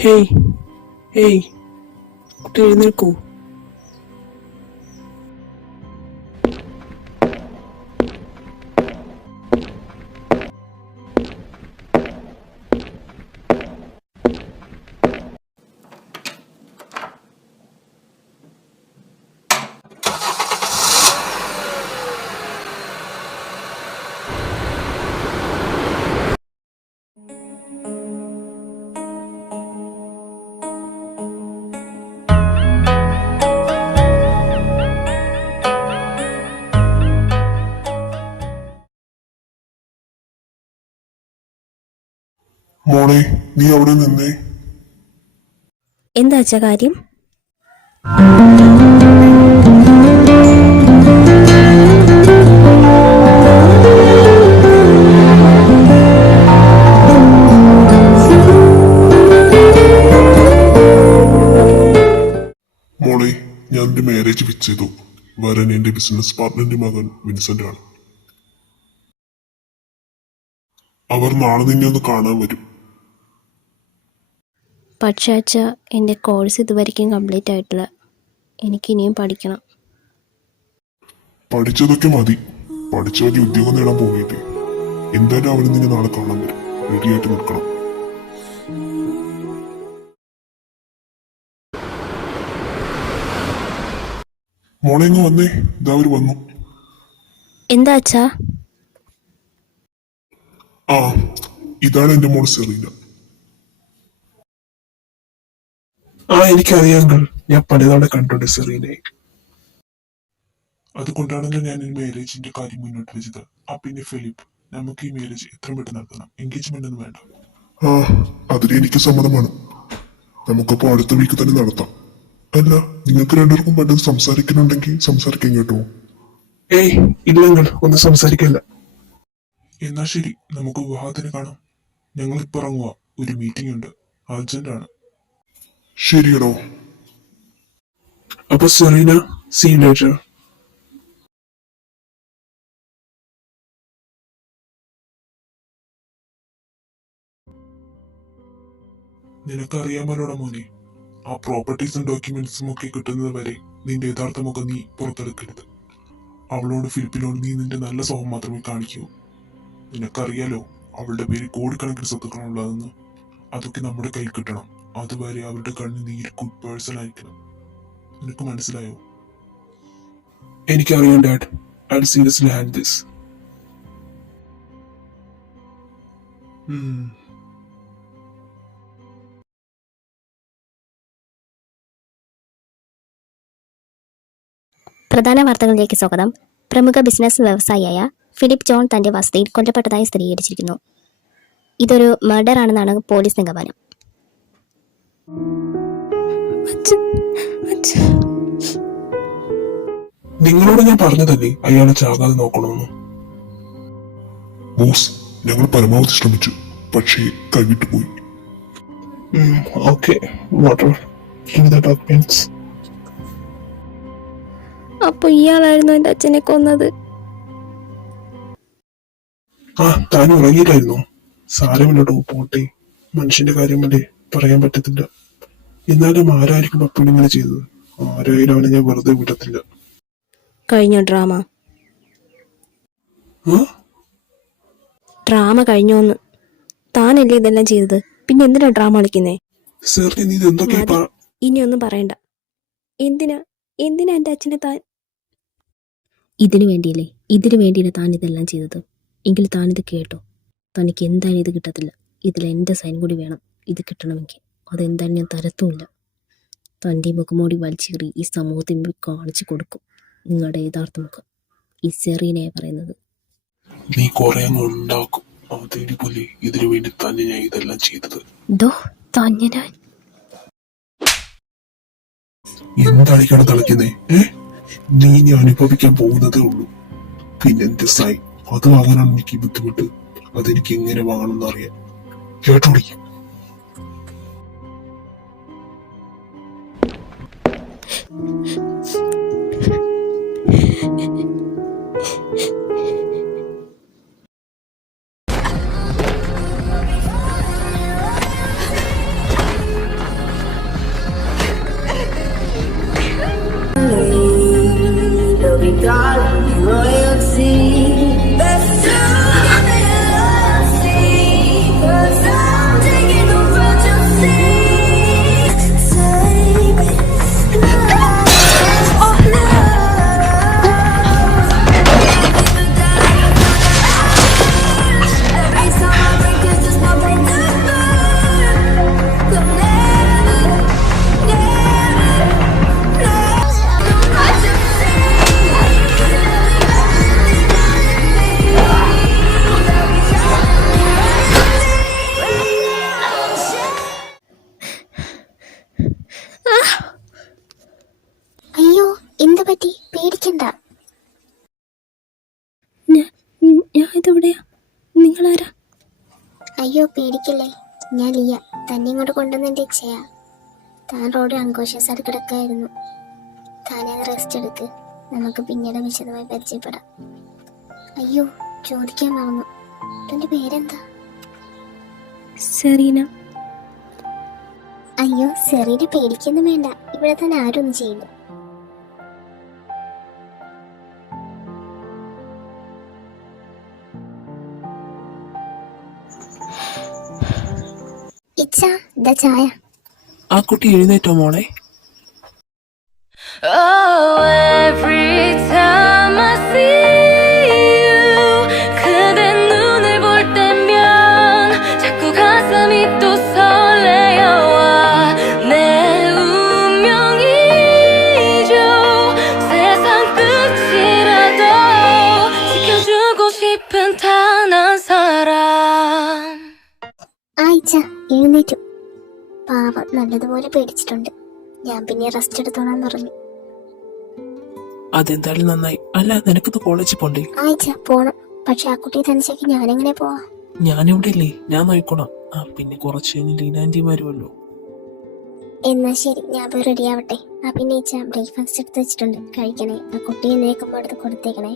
Hey hey കുട്ടി എഴുന്നേൽക്കൂ. മോളെ, നീ അവിടെ നിന്നേ. എന്താ അച്ഛാ കാര്യം? മോളെ, ഞാൻ എന്റെ മാരേജ് ഫിക്സ് ചെയ്തു. വരൻ എന്റെ ബിസിനസ് പാർട്ട്ണറിന്റെ മകൻ വിൻസെന്റ് ആണ്. അവർ നാളെ നിന്നെ ഒന്ന് കാണാൻ വരും. പക്ഷേ അച്ഛാ, എൻ്റെ കോഴ്സ് ഇതുവരെയ്ക്കും കംപ്ലീറ്റ് ആയിട്ടില്ല. എനിക്കിനിയും പഠിക്കണം. പഠിച്ചതൊക്കെ മതി. പഠിച്ച വലിയ ഉദ്യോഗം നേടാൻ പോയിട്ട് എന്തായാലും അവന് നിന്നെ നാളെ കാണാൻ വരും. റെഡിയായിട്ട് നിൽക്കണം. മോളെ, ഇങ്ങ് വന്നേ. ഇതാ അവര് വന്നു. എന്താ അച്ഛാ? ആ, ഇതാണ് എന്റെ മോൾ സെറീന. എനിക്കറിയാം അങ്കിൾ, ഞാൻ പലതവണ കണ്ടിട്ടുണ്ട് സെറീനയെ. അതുകൊണ്ടാണല്ലോ ഞാൻ ഈ മാരേജിന്റെ കാര്യം മുന്നോട്ട് വെച്ചത്. പിന്നെ ഫിലിപ്പ്, നമുക്ക് ഈ മാരേജ് എത്രയും പെട്ടെന്ന് നടത്തണം. എൻഗേജ്മെന്റ് ഒന്നും വേണ്ട. അതിന് എനിക്ക് സമ്മതമാണ്. നമുക്കപ്പോ അടുത്ത വീക്ക് തന്നെ നടത്താം. അല്ല, നിങ്ങൾക്ക് രണ്ടുപേർക്കും പെട്ടെന്ന് സംസാരിക്കുന്നുണ്ടെങ്കിൽ സംസാരിക്കാൻ കേട്ടോ. ഏയ് ഇല്ല അങ്കിൾ, ഒന്നും സംസാരിക്കില്ല. എന്നാ ശരി, നമുക്ക് വിവാഹത്തിന് കാണാം. ഞങ്ങൾ ഇപ്പൊ ഇറങ്ങുക. ഒരു മീറ്റിംഗ് ഉണ്ട്, അർജന്റ് ആണ്. ശരിയടോ. അപ്പൊ സെറീന, സീ യു ലേറ്റർ. നിനക്കറിയാമല്ലോടാ മോനെ, ആ പ്രോപ്പർട്ടീസും ഡോക്യുമെന്റ്സും ഒക്കെ കിട്ടുന്നത് വരെ നിന്റെ യഥാർത്ഥ മുഖം നീ പുറത്തെടുക്കരുത്. അവളോട് ഫിലിപ്പിനോട് നീ നിന്റെ നല്ല സ്വഭാവം മാത്രമേ കാണിക്കൂ. നിനക്കറിയാലോ, അവളുടെ പേര് കോടിക്കണക്കിന് സ്വത്തുക്കളുള്ളതെന്ന്. അതൊക്കെ നമ്മുടെ കയ്യിൽ കിട്ടണം. അതുവരെ അവരുടെ കണ്ണിൽ നീ ഒരു ഗുഡ് പേഴ്സൺ ആയിരിക്കണം. നിനക്ക് മനസ്സിലായോ? എനിക്കറിയാം dad. I will seriously handle this. പ്രധാന വാർത്തകളിലേക്ക് സ്വാഗതം. പ്രമുഖ ബിസിനസ് വ്യവസായിയായ ഫിലിപ്പ് ജോൺ തന്റെ വസതിയിൽ കൊല്ലപ്പെട്ടതായി സ്ഥിരീകരിച്ചിരിക്കുന്നു. ഇതൊരു മർഡർ ആണെന്നാണ് പോലീസ് നിഗമനം. നിങ്ങളോട് ഞാൻ പറഞ്ഞതല്ലേ അയാളെ ചാകാതെ നോക്കണമെന്ന്. ബോസ്, ഞങ്ങൾ പരമാവധി ശ്രമിച്ചു, പക്ഷേ കൈവിട്ടു പോയി. Okay, water give the documents. അപ്പൊ ഇയാളായിരുന്നു എന്റെ അച്ഛനെ കൊന്നത്. താൻ ഉറങ്ങിയില്ലായിരുന്നു. സാരമില്ലടോ, പോട്ടെ. മനുഷ്യന്റെ കാര്യമല്ലേ, പറയാൻ പറ്റത്തില്ല. എന്നാലും ആരായിരിക്കും അപ്പോൾ ഇങ്ങനെ ചെയ്തത്? ആരായാലും അവനെ ഞാൻ വെറുതെ വിടത്തില്ല. കഴിഞ്ഞ ഡ്രാമ ആ? ഡ്രാമ കഴിഞ്ഞോന്ന്. താനല്ലേ ഇതെല്ലാം ചെയ്തത്, പിന്നെ എന്തിനാ ഡ്രാമ കളിക്കുന്നേ? സെറി, നീ ഇത് എന്തൊക്കെയാ മതി, ഇനിയൊന്നും പറയണ്ട. എന്തിനാ എന്തിനാ എൻ്റെ അച്ഛനെ താൻ ഇതിനു വേണ്ടിയില്ലേ താൻ ഇതെല്ലാം ചെയ്തത്? എങ്കിൽ താനിത് കേട്ടോ. തനിക്ക് എന്തായാലും ഇത് കിട്ടത്തില്ല. ഇതിൽ എൻ്റെ സൈൻ കൂടി വേണം ഇത് കിട്ടണമെങ്കിൽ. അതെന്തായാലും ഞാൻ തരത്തുമില്ല. തൻ്റെ മുഖമൂടി വലിച്ചേറി ഈ സമൂഹത്തിൽ കാണിച്ചു കൊടുക്കും നിങ്ങളുടെ യഥാർത്ഥ മുഖം. ഈ സെറീനയെ പറയുന്നത്. നീ കുറെ അങ്ങ് ഉണ്ടാക്കും. അതേപോലെ ഇതിനു വേണ്ടി തന്നെ ഞാൻ ഇതെല്ലാം ചെയ്തത്. ദോ തന്നെ ഞാൻ എന്താണിക്കാണ് തളിക്കുന്നേ? നീ ഇനി അനുഭവിക്കാൻ പോകുന്നതേ ഉള്ളൂ. പിന്നെ എന്റെ സൈൻ അത് വാങ്ങാനാണ് എനിക്ക് ബുദ്ധിമുട്ട്. അതെനിക്ക് എങ്ങനെ വാങ്ങണമെന്ന് അറിയാം. കേട്ടോടി. അയ്യോ, എന്ത് പറ്റി? പേടിക്കണ്ട. ഞാൻ ഇതെവിടെയാ? നിങ്ങളാരാ? അയ്യോ പേടിക്കല്ലേ, ഞാൻ ലിയ. തന്നെ ഇങ്ങോട്ട് കൊണ്ടുവന്നെൻ്റെ ഇച്ഛയാ. താൻ റോഡിൽ അൺകോഷ്യസായിട്ട് കിടക്കായിരുന്നു. താനെ റെസ്റ്റ് എടുക്ക്, നമുക്ക് പിന്നീട് വിശദമായി പരിചയപ്പെടാം. അയ്യോ ചോദിക്കാൻ മറന്നു, തൻ്റെ പേരെന്താ? സെറീന. അയ്യോ സെറീന, പേടിക്കൊന്നും വേണ്ട. ഇവിടെ തന്നെ ആരും ഒന്നും ചെയ്യില്ല. ഇച്ഛ, ദാ ചായ. ആ കുട്ടി എഴുന്നേറ്റോ മോളെ? Oh, every time I see you, 그대 눈을 볼 때면 자꾸 가슴이 또 설레어와 내 운명이죠. 세상 끝이라도 지켜주고 싶은 단 한 사람. ആ ഇച്ഛ എഴുന്നേറ്റു. പാവം, നല്ലതുപോലെ പേടിച്ചിട്ടുണ്ട്. ഞാൻ പിന്നെ റെസ്റ്റ് എടുത്തോളാൻ പറഞ്ഞു. അതെന്തായാലും നന്നായി. അല്ല, നിനക്കിത് കോളേജിൽ പോണ്ടേ? ആയിച്ച പോണം. പക്ഷെ ആ കുട്ടിയെ തനിച്ചാക്കി ഞാനെങ്ങനെ പോവാ? ഞാനിവിടെ ഇല്ലേ, ഞാൻ നോക്കിക്കോളാം. പിന്നെ കുറച്ച് കഴിഞ്ഞ് ലീനാൻറ്റി വരുമല്ലോ. എന്നാ ശരി, ഞാൻ പോയി റെഡി ആവട്ടെ. പിന്നെ ഇച്ച ബ്രേക്ക്ഫാസ്റ്റ് എടുത്ത് വെച്ചിട്ടുണ്ട്, കഴിക്കണേ. ആ കുട്ടിയെ നേക്കുമ്പോൾ എടുത്ത് കൊടുത്തേക്കണേ.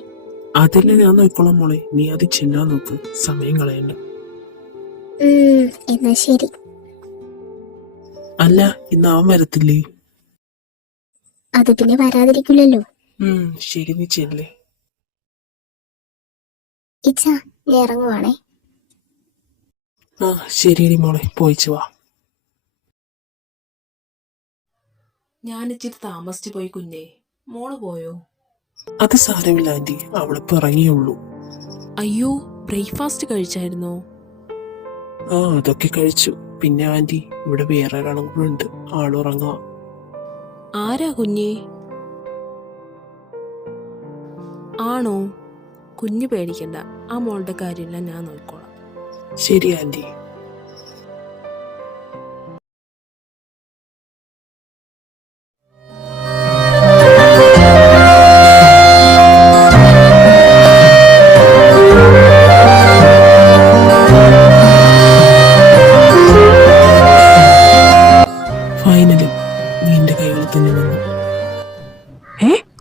അതല്ലേ ഞാൻ നോക്കിക്കോളാം മോളെ, നീ അത് ചെല്ലാൻ നോക്ക്, സമയം കളയണ്ട. എന്നാ ശരി. അല്ല, ഇന്ന് അവൻ വരത്തില്ലേ? അത് പിന്നെ വരാതിരിക്കില്ലല്ലോ. ശരി, നീ ചെല്ലേ. ഇച്ച ഞാൻ ഇറങ്ങുവാണേ. ശരിയടി മോളെ, പോയിച്ചു വാ. ഞാൻ ഇച്ചിരി താമസിച്ചു പോയി കുഞ്ഞേ. മോള് പോയോ? അത് സാരമില്ല ആന്റി, അവളിപ്പോ ഇറങ്ങിയുള്ളൂ. അയ്യോ, ബ്രേക്ക്ഫാസ്റ്റ് കഴിച്ചായിരുന്നോ? അതൊക്കെ കഴിച്ചു. പിന്നെ ആന്റി, ഇവിടെ വേറെ ഒരാളും കൂടെ ഉണ്ട്, ആളുറങ്ങാ. ആരാ കുഞ്ഞേ? ആണോ? കുഞ്ഞ് പേടിക്കണ്ട, ആ മോളുടെ കാര്യമെല്ലാം ഞാൻ നോക്കിക്കോളാം. ശരി ആന്റി. ഫൈനലി നീ എന്റെ കൈകളിൽ തന്നെ വന്നു.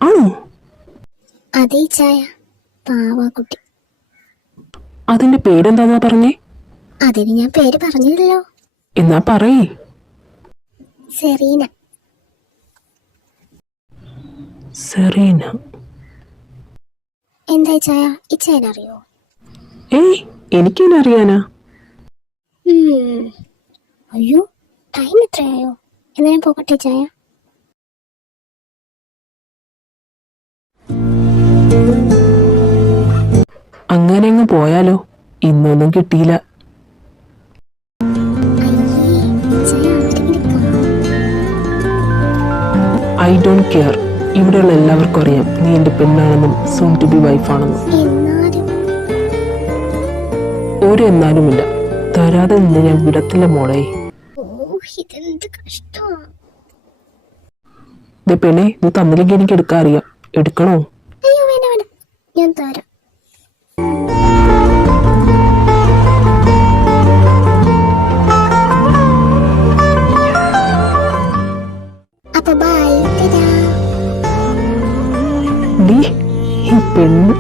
ആണോ? അതേ ചായ, പാവാ കുട്ടി. അതിന്റെ പേരെന്താന്നാ പറഞ്ഞേ? അതിന് ഞാൻ പേര് പറഞ്ഞില്ലല്ലോ. എന്നാ പറയേ. സെറീന. സെറീന. എന്താ എന്തായി ചായ? ഇച്ചേനറിയോ? ഏയ് എനിക്കെന്നറിയാനാ. അയ്യോ, ടൈം എത്രയായോ? എന്നാ ഞാൻ പോകട്ടെ ചായ. അങ്ങനെ അങ്ങ് പോയാലോ? ഇന്നൊന്നും കിട്ടിയില്ല. I don't care. ഇവിടെയുള്ള എല്ലാവർക്കും അറിയാം നീ എന്റെ പെണ്ണാണെന്നും സൂൺ ടു ബി വൈഫാണെന്നും. ഒരു എന്നാലുമില്ല. തരാതെ നിന്ന് ഞാൻ വിടത്തില്ല മോളെ. പെണ്ണെ, നീ തന്നില്ലെങ്കിൽ എനിക്ക് എടുക്കാൻ അറിയാം. എടുക്കണോ? അയ്യോ വേണ്ട വേണ്ട, ഞാൻ തരാം. അപ്പൊ ബൈ. ഡി ഈ പെണ്ണ്.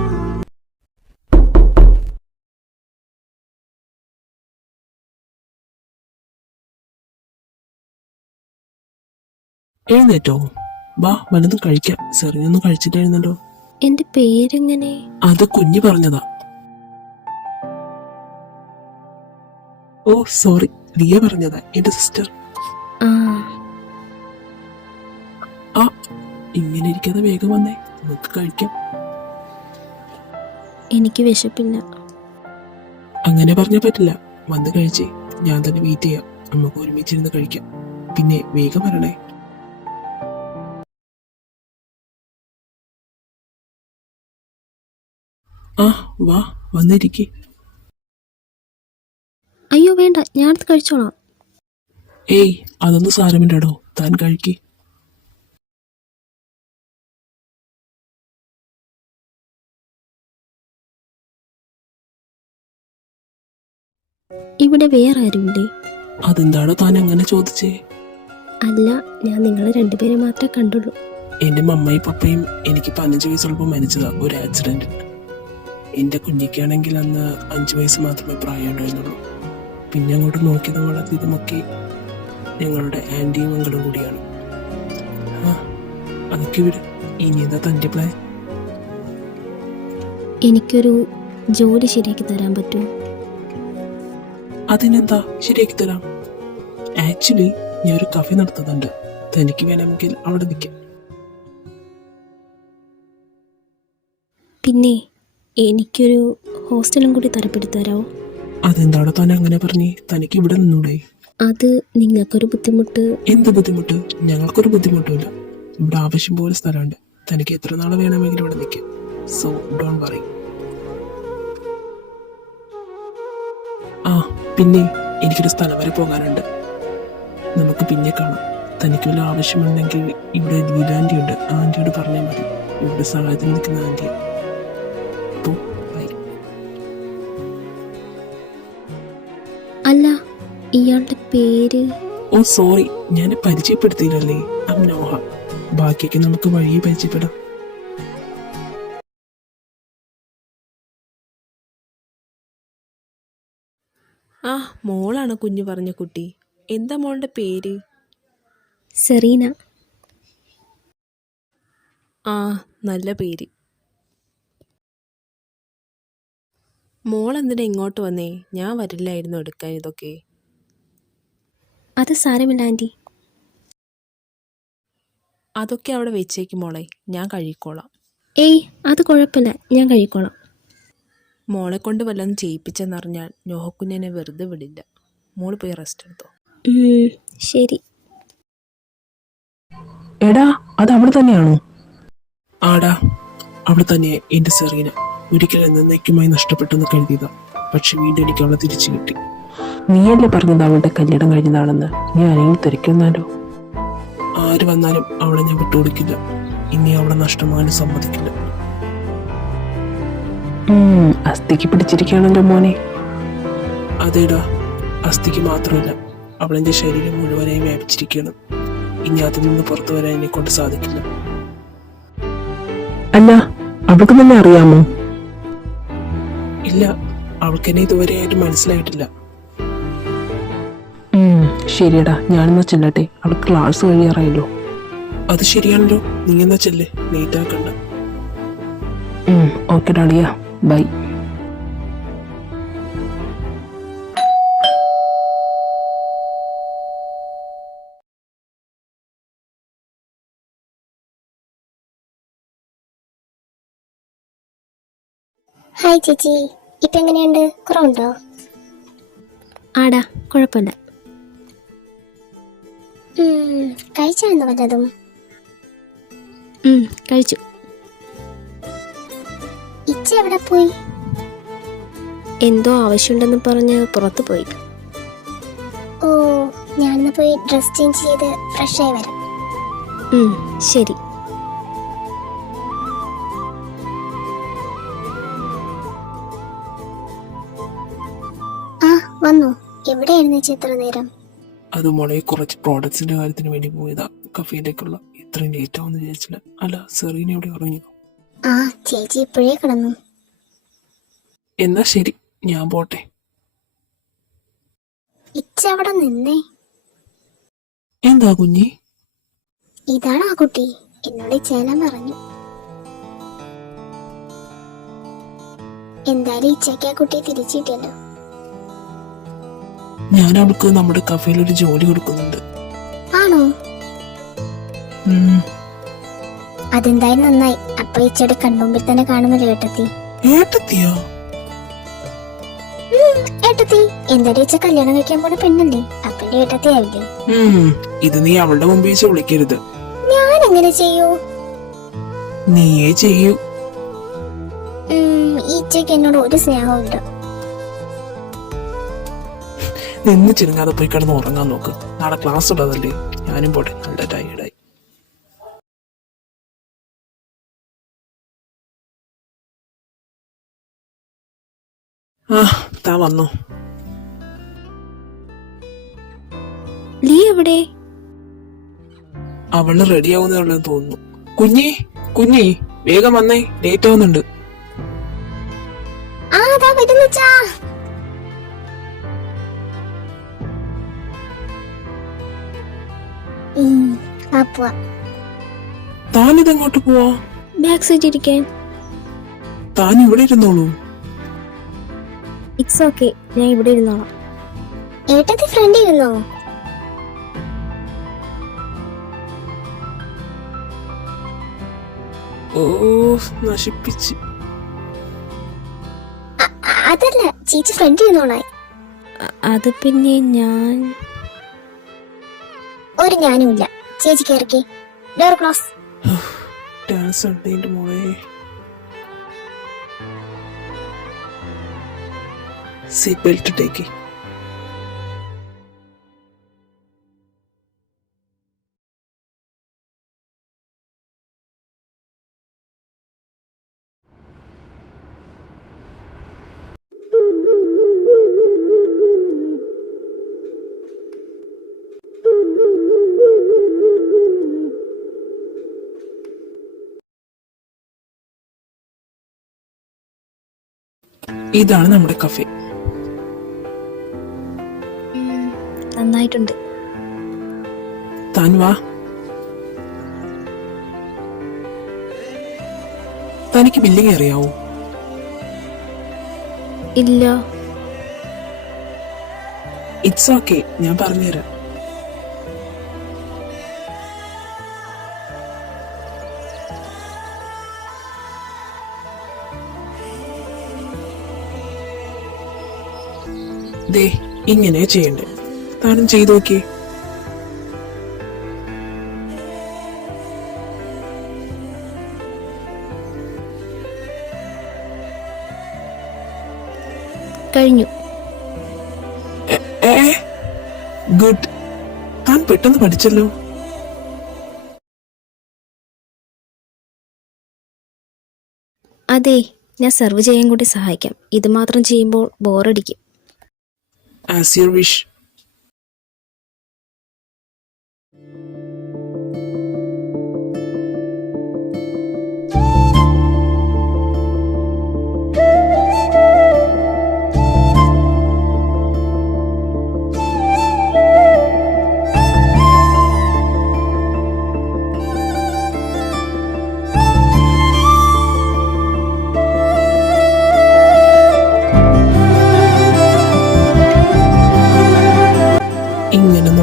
എഴുന്നേറ്റോ? വാ, വല്ലതും കഴിക്കാം. സെറിനൊന്നും കഴിച്ചിട്ടായിരുന്നല്ലോ. എന്റെ പേരെങ്ങനെ? അത് കുഞ്ഞു പറഞ്ഞതാ. ഓ സോറി, ലിയ പറഞ്ഞതാ, എന്റെ സിസ്റ്റർ. ആ ഇങ്ങനെ ഇരിക്കാതെ വേഗം വന്നേ, നമുക്ക് കഴിക്കാം. എനിക്ക് വിശപ്പില്ല. അങ്ങനെ പറഞ്ഞാ പറ്റില്ല. വന്ന് കഴിച്ചേ, ഞാൻ തന്നെ വെയിറ്റ് ചെയ്യാം. നമുക്ക് ഒരുമിച്ചിരുന്ന് കഴിക്കാം. പിന്നെ വേഗം വരണേ. ആ വാ, വന്നിരിക്കേ. അയ്യോ വേണ്ട, ഞാനത് കഴിച്ചോളാം. ഏയ് അതൊന്നും സാരമില്ലടോ, താൻ കഴിക്കേ. ഇവിടെ വേറെ ആരുമില്ലേ? അതെന്താണോ താൻ അങ്ങനെ ചോദിച്ചേ? അല്ല, ഞാൻ നിങ്ങളെ രണ്ടുപേരെ മാത്രമേ കണ്ടുള്ളൂ. എന്റെ മമ്മയും പപ്പയും എനിക്ക് 15 വയസ്സുള്ളപ്പോൾ മരിച്ചതാ, ഒരു ആക്സിഡന്റ്. എന്റെ കുഞ്ഞിക്കാണെങ്കിൽ അന്ന് 5 വയസ്സ് മാത്രമേ പ്രായമുണ്ടായിരുന്നുള്ളൂ. പിന്നെ അങ്ങോട്ട് നോക്കിയതും വളർത്തിയതുമൊക്കെ ഞങ്ങളുടെ ആന്റിയും അങ്കിളും കൂടിയാണ്. ആ അതൊക്കെ വിട്. ഇനി എന്താ തന്റെ പ്ലാൻ? എനിക്കൊരു ജോലി ശരിയാക്കി തരാൻ പറ്റുമോ? അതിനെന്താ, ശരിയാക്കി തരാം. ആക്ച്വലി ഞാൻ ഒരു കഫേ നടത്തുന്നുണ്ട്. തനിക്ക് വേണമെങ്കിൽ അവിടെ നിൽക്കാം. പിന്നെ എനിക്കൊരു ഹോസ്റ്റലും കൂടി തരപ്പെടുത്തി തരാമോ? അതെന്താണോ താൻ അങ്ങനെ പറഞ്ഞേ? തനിക്ക് ഇവിടെ നിന്നൂടെ? അത് നിങ്ങൾക്കൊരു ബുദ്ധിമുട്ട്? എന്ത് ബുദ്ധിമുട്ട്? ഞങ്ങൾക്കൊരു ബുദ്ധിമുട്ടുമില്ല. ഇവിടെ ആവശ്യം പോലെ സ്ഥലമുണ്ട്. തനിക്ക് എത്ര നാൾ വേണമെങ്കിലും ഇവിടെ നിൽക്കാം. So don't worry. ആ പിന്നെ എനിക്കൊരു സ്ഥലം വരെ പോകാനുണ്ട്. നമുക്ക് പിന്നെ കാണാം. തനിക്ക് വല്ല ആവശ്യമുണ്ടെങ്കിൽ ഇവിടെ ലീല ആൻറ്റി ഉണ്ട്. ആ ആൻറ്റിയോട് പറഞ്ഞാൽ മതി. ഇവിടെ സഹായത്തിന് നിൽക്കുന്ന ആൻറ്റി. അപ്പോൾ ബൈ. അല്ല, ഇയാളുടെ പേര്? ഓ സോറി, ഞാൻ പരിചയപ്പെടുത്തിയില്ലല്ലേ. ഐ നോഹ. ബാക്കിയൊക്കെ നമുക്ക് വഴിയെ പരിചയപ്പെടാം. ആ മോളാണ് കുഞ്ഞു പറഞ്ഞ കുട്ടി. എന്താ മോളുടെ പേര്? സെറീന. ആ നല്ല പേര്. മോൾ എന്തിനാ ഇങ്ങോട്ട് വന്നേ? ഞാൻ വരില്ലായിരുന്നു എടുക്കാൻ ഇതൊക്കെ. അത് സാരമില്ല ആൻറ്റി. അതൊക്കെ അവിടെ വെച്ചേക്കും മോളെ, ഞാൻ കഴിക്കോളാം. ഏയ് അത് കുഴപ്പമില്ല, ഞാൻ കഴിക്കോളാം. മോളെ കൊണ്ട് വല്ലതും ചെയ്യിപ്പിച്ചെന്നറിഞ്ഞാൽ നോഹക്കുഞ്ഞെന്നെ വെറുതെ വിടില്ല. മോള് പോയി റെസ്റ്റ് എടുത്തോ. ശരി. എടാ, അത് അവിടെ തന്നെയാണോ? ആടാ, അവിടെ തന്നെ എന്റെ സെറീന. ഒരിക്കൽ എന്നേക്കുമായി നഷ്ടപ്പെട്ടെന്ന് കരുതിയതാ. പക്ഷെ വീണ്ടും എനിക്ക് അവളെ തിരിച്ചു കിട്ടി. നീയല്ലേ പറഞ്ഞത് അവളുടെ കല്യാണം കഴിഞ്ഞതാണെന്ന്? നീ ആരെങ്കിലും തിരക്കുന്നാലോ? ആര് വന്നാലും അവളെ ഞാൻ വിട്ടുകൊടുക്കില്ല. ഇനി അവളെ നഷ്ടമാകാനും സമ്മതിക്കില്ല. അസ്ഥിക്ക് പിടിച്ചിരിക്കുകയാണല്ലോ മോനെ. അതേടാ, അസ്ഥിക്ക് മാത്രമല്ല, അവളെന്റെ ശരീരം മുഴുവനായി വ്യാപിച്ചിരിക്കുകയാണ്. ഇനി അതിൽ നിന്ന് പുറത്തു വരാൻ എന്നെ കൊണ്ട് സാധിക്കില്ല. അല്ല, അവൾക്ക് തന്നെ അറിയാമോ? ഇല്ല, അവൾക്കെന്നെ ഇതുവരെ ആയിട്ട് മനസ്സിലായിട്ടില്ല. ശരിയടാ, ഞാനെന്നാ ചെല്ലട്ടെ. അവൾക്ക് ക്ലാസ് കഴിയാറായല്ലോ. അത് ശരിയാണല്ലോ, നീ എന്നാ ചെല്ലേ, ലേറ്റ് ആക്കണ്ട. Okay ഡാളിയ, by. ഹായ് ചേച്ചി, ഇപ്പൊ എങ്ങനെയുണ്ട്? കുറവുണ്ടോ? ആടാ, കുഴപ്പമില്ല. കഴിച്ചായിരുന്നു വല്ലതും? കഴിച്ചു. ഇച്ച എവിടെ പോയി? എന്തോ ആവശ്യമുണ്ടെന്ന് പറഞ്ഞ് പുറത്തു പോയി. ഓ, ഞാനിന്ന് പോയി ഡ്രസ് ചേഞ്ച് ചെയ്ത് ഫ്രഷ് ആയി വരാം. ശരി. ആ വന്നു. എവിടെയായിരുന്നു ചേച്ചി ഇത്ര നേരം? അത് മോളെ കുറച്ച് പ്രോഡക്ട്സിന്റെ കാര്യത്തിന് വേണ്ടി പോയതാ കഫേയിലേക്കുള്ള. ഇത്രയും ലേറ്റ് ആവുമെന്ന് വിചാരിച്ചില്ല. അല്ല, സെറീന എവിടെ ഉറങ്ങിയോ? ആ ചേച്ചി ഇപ്പോഴേ കിടന്നു. എന്നാ ശരി, ഞാൻ പോട്ടെ. ഇച്ച അവിടെ നിന്നേ. എന്താ കുഞ്ഞി? ഇതാണ് ആ കുട്ടി. എന്നോട് ചേലാൻ പറഞ്ഞു. എന്തായാലും ഇച്ചയ്ക്ക് ആ കുട്ടിയെ തിരിച്ചിട്ടല്ലോ. ഞാൻ അവൾക്ക് നമ്മുടെ കഫേയിൽ ഒരു ജോലി കൊടുക്കുന്നുണ്ട്. ആണോ? അതെന്തായാലും നന്നായി. അപ്പൊ ഇച്ചയുടെ കൺമുമ്പിൽ തന്നെ കാണുമല്ലോ ഏട്ടത്തി. ഏട്ടത്തിയോ? ഏട്ടത്തി എന്തായാലും ഇച്ച കല്യാണം കഴിക്കാൻ പോണ പെണ്ണല്ലേ, അപ്പന്റെ ഏട്ടത്തി ആവില്ലേ? ഇത് നീ അവളുടെ മുമ്പിൽ വെച്ച് വിളിക്കരുത്. ഞാൻ എങ്ങനെ ചെയ്യൂ? നീയേ ചെയ്യൂ. ഈ ഇച്ചയ്ക്ക് എന്നോട് ഒരു സ്നേഹവും ഇല്ല. നിന്ന് ചിരുങ്ങാതെ പോയി കിടന്ന് ഉറങ്ങാൻ നോക്ക്. നാളെ ക്ലാസ് ഉള്ളതല്ലേ. ഞാനും പോട്ടെ, നല്ല ടയേർഡായി. താ വന്നോ? ലീ എവിടെ? അവള് റെഡി ആവുന്നേ ഉള്ളതെന്ന് തോന്നുന്നു. കുഞ്ഞി വേഗം വന്നേ, ലേറ്റ് ആവുന്നുണ്ട്. താനിതെങ്ങോട്ട് പോവാ? ബാക്ക് സീറ്റ് ഇരിക്കാൻ. താൻ ഇവിടെ ഇരുന്നോളൂ. ഇറ്റ്സ് ഓക്കെ, ഞാൻ ഇവിടെ ഇരുന്നോളാം. ഏട്ടത്തി ഫ്രണ്ട് ഇരുന്നോ? ഓ, നശിപ്പിച്ച്. അതല്ല ചേച്ചി ഫ്രണ്ട് ഇരുന്നോളായി. അത് പിന്നെ ഞാൻ ഒരു ഞാനുമില്ല. ചേച്ചി കയറിക്കേ. Door close. ഡാൻസ് ഉണ്ട് മോളെ. സീറ്റ് ബെൽറ്റ് ഇട്ടേക്ക്. ഇതാണ് നമ്മുടെ കഫേ. നന്നായിട്ടുണ്ട്. താൻ വാ. തനിക്ക് ബില്ലിങ് അറിയാവോ? ഇല്ല. ഇറ്റ്സ് ഓക്കെ, ഞാൻ പറഞ്ഞുതരാം. ദേ, ഇങ്ങനെ ചെയ്യണ്ടേ. താനും ചെയ്തു നോക്കിയേ. കഴിഞ്ഞു. ഗുഡ്. താൻ പെട്ടെന്ന് പഠിച്ചല്ലോ. അതെ, ഞാൻ സെർവ് ചെയ്യാൻ കൂടി സഹായിക്കാം. ഇത് മാത്രം ചെയ്യുമ്പോൾ ബോറടിക്കും. As your wish.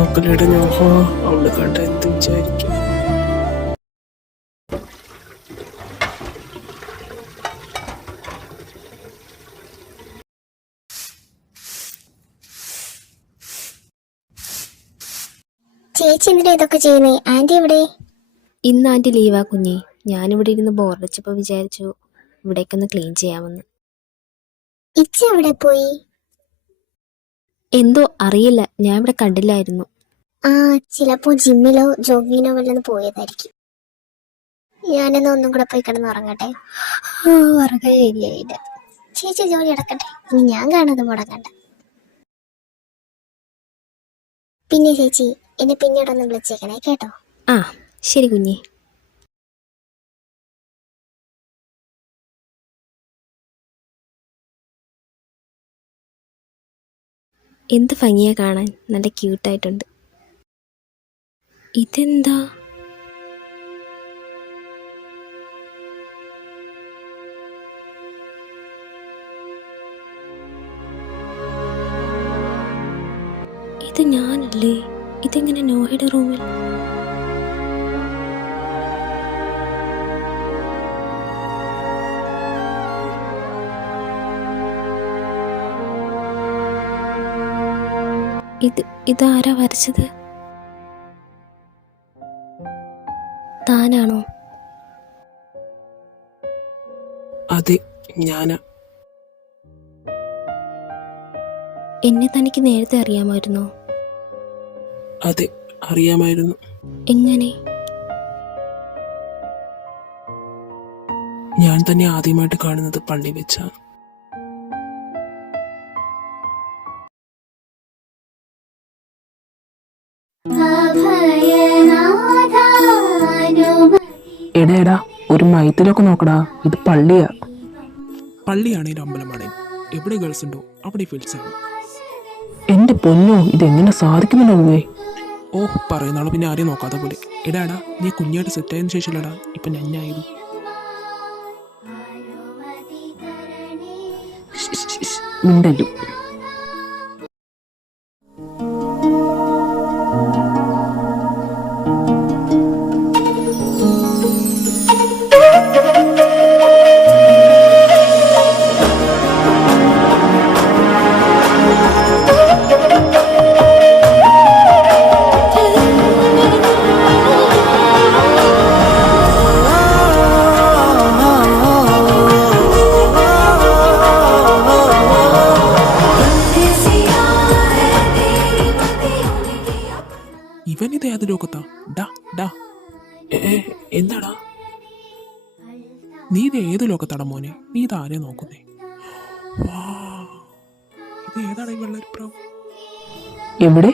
നോക്കലേടാ നോഹ, അവള് കണ്ട എന്ത് വിചാരിക്കും. ചേച്ചി എന്തിനാ ഇതൊക്കെ ചെയ്യുന്നേ? ആന്റി എവിടെ? ഇന്ന് ആൻറ്റി ലീവാ കുഞ്ഞേ. ഞാനിവിടെ ഇരുന്ന് ബോറടിച്ചപ്പോൾ വിചാരിച്ചു ഇവിടേക്കൊന്ന് ക്ലീൻ ചെയ്യാമെന്ന്. ഇച്ച എവിടെ പോയി? എന്തോ അറിയില്ല, ഞാൻ ഇവിടെ കണ്ടില്ലായിരുന്നു. ആ, ചിലപ്പോ ജിമ്മിലോ ജോഗിങ്ങിനോ വല്ലതും പോയതായിരിക്കും. ഞാനെന്നാ ഒന്നും കൂടെ പോയി കിടന്ന് ഉറങ്ങട്ടെ. ഉറക്കം ശരിയായില്ല. ചേച്ചി ജോലി അടക്കട്ടെ, ഇനി ഞാൻ കാണാതെ മുടങ്ങണ്ട. പിന്നെ ചേച്ചി എന്നെ പിന്നീടൊന്ന് വിളിച്ചേക്കണേ കേട്ടോ. ആ ശരി കുഞ്ഞേ. എന്ത് ഭംഗിയാ കാണാൻ, നല്ല ക്യൂട്ടായിട്ടുണ്ട്. ഇതെന്താ? ഇത് ഞാനല്ലേ? ഇതെങ്ങനെ നോഹയുടെ റൂമിൽ? ഇതാരാ വരച്ചത്? താനാണോ? അതെ, ഞാനാ. എന്നെ തനിക്ക് നേരത്തെ അറിയാമായിരുന്നോ? അതെ, അറിയാമായിരുന്നു. എങ്ങനെ? ഞാൻ തന്നെ ആദ്യമായിട്ട് കാണുന്നത് പള്ളി വെച്ചാണ്. എടാ ഒരു മയത്തിലൊക്കെ നോക്കടാ, ഇത് പള്ളിയാ. പള്ളിയാണേലും അമ്പലമാണേലും എവിടെ ഗേൾസ് ഉണ്ടോ അവിടെ ഫിൽസ് ആണ്. എന്റെ പൊന്നോ, ഇതെങ്ങനെ സാധിക്കുന്നുണ്ടേ? ഓ, പറയുന്ന ആള് പിന്നെ ആരെയും നോക്കാത്ത പോലെ. എടാ നീ കുഞ്ഞായിട്ട് സെറ്റായതിനു ശേഷമല്ലടാ ഇപ്പൊ ഞാനായത്. മിണ്ടല്ലോ. ഇവനിത് ഏത് ലോകത്താ? ഡാ എന്താടാ നീ ഇത് ഏത് ലോകത്താടാ മോനെ? നീ ഇത് ആരെയാ നോക്കുന്നേ? ഇത് ഏതാണ് ഈ വെള്ളരിപ്രാവ്? എവിടെ?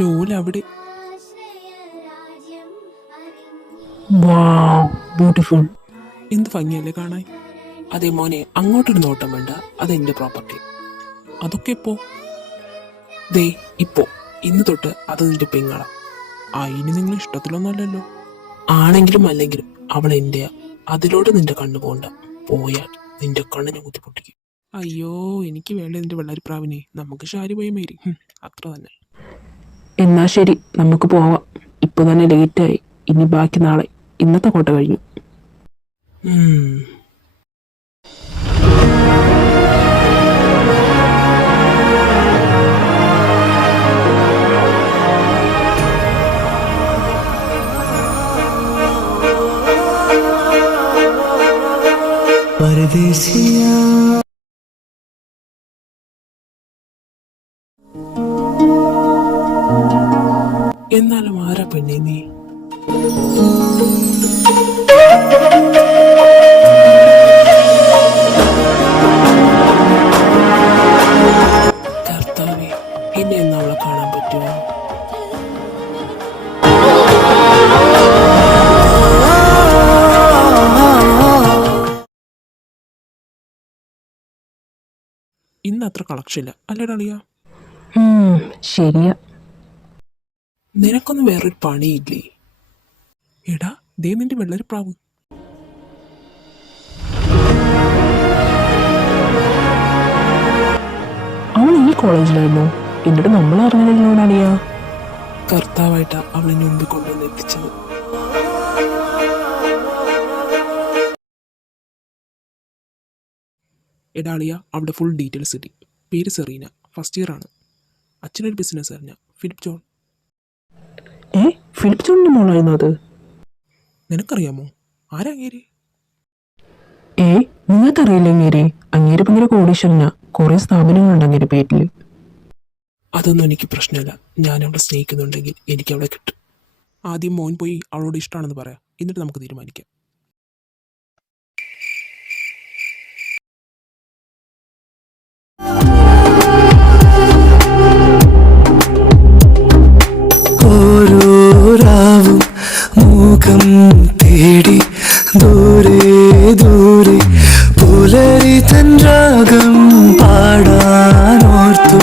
ലോല അവിടെ. ബ്യൂട്ടിഫുൾ. എന്ത് ഭംഗിയല്ലേ കാണാൻ. അതെ മോനെ, അങ്ങോട്ടൊരു നോട്ടം വേണ്ട, അതെന്റെ പ്രോപ്പർട്ടി. അതൊക്കെ ഇപ്പോ ദേ ഇപ്പോ ഇന്ന് തൊട്ട് അത് നിന്റെ പെങ്ങളാ. അതിന് നിങ്ങൾ ഇഷ്ടത്തിലൊന്നുമല്ലല്ലോ. ആണെങ്കിലും അല്ലെങ്കിലും അവൾ എന്റെയാ. അതിലോട്ട് നിന്റെ കണ്ണു പോണ്ട. പോയാൽ നിന്റെ കണ്ണിനെ കുത്തിപ്പൊട്ടിക്കും. അയ്യോ, എനിക്ക് വേണ്ട നിന്റെ വെള്ളരിപ്രാവിനെ. നമുക്ക് ഷാരി പോയ മേരി, അത്ര തന്നെ. എന്നാ ശരി, നമുക്ക് പോവാം. ഇപ്പൊ തന്നെ ലേറ്റായി. ഇനി ബാക്കി നാളെ. ഇന്നത്തെ കോട്ട കഴിഞ്ഞു. എന്നാലും ആരാ പെണ്ണേ നീ? കർത്താവേ, എന്നെ എന്ന് അവളെ കാണാൻ പറ്റുമോ? ഇന്ന് അത്ര കളക്ഷൻ ഇല്ല അല്ലേടാ അളിയാ? ശരിയാ. നിനക്കൊന്നും വേറൊരു പണിയില്ലേ? എടാ ദേ നിന്റെ വെള്ളരിപ്രാവ്. അവൾ ഈ കോളേജിലായിരുന്നു. എന്നിട്ട് നമ്മൾ അറിഞ്ഞില്ലോടാണിയാ കർത്താവായിട്ടാ അവളെ മുമ്പിൽ കൊണ്ടുവന്ന് എത്തിച്ചത്. എടാളിയ അവിടെ ഫുൾ ഡീറ്റെയിൽസ് കിട്ടി. പേര് സെറീന, ഫസ്റ്റ് ഇയർ ആണ്. അച്ഛനൊരു ബിസിനസ് അറിഞ്ഞ ഫിലിപ്പ് ജോൺ. ഫിലിപ്പ് ജോണിന്റെ മോളായിരുന്നു അത്? നിനക്കറിയാമോ ആരാ അങ്ങേര്? നിങ്ങൾക്കറിയില്ല അങ്ങേരെ? അങ്ങേര് ഭയങ്കര കോടീശ്വരനാ, കുറെ സ്ഥാപനങ്ങളുണ്ട് അങ്ങേരെ പേരില്. അതൊന്നും എനിക്ക് പ്രശ്നമില്ല. ഞാൻ അവളെ സ്നേഹിക്കുന്നുണ്ടെങ്കിൽ എനിക്ക് അവളെ കിട്ടും. ആദ്യം മോൻ പോയി അവളോട് ഇഷ്ടമാണെന്ന് പറയാം, എന്നിട്ട് നമുക്ക് തീരുമാനിക്കാം. ഓരോരാവും മൂകം തേടി ദൂരെ ദൂരെ പുലരി തൻ രാഗം പാടാനോർത്തു.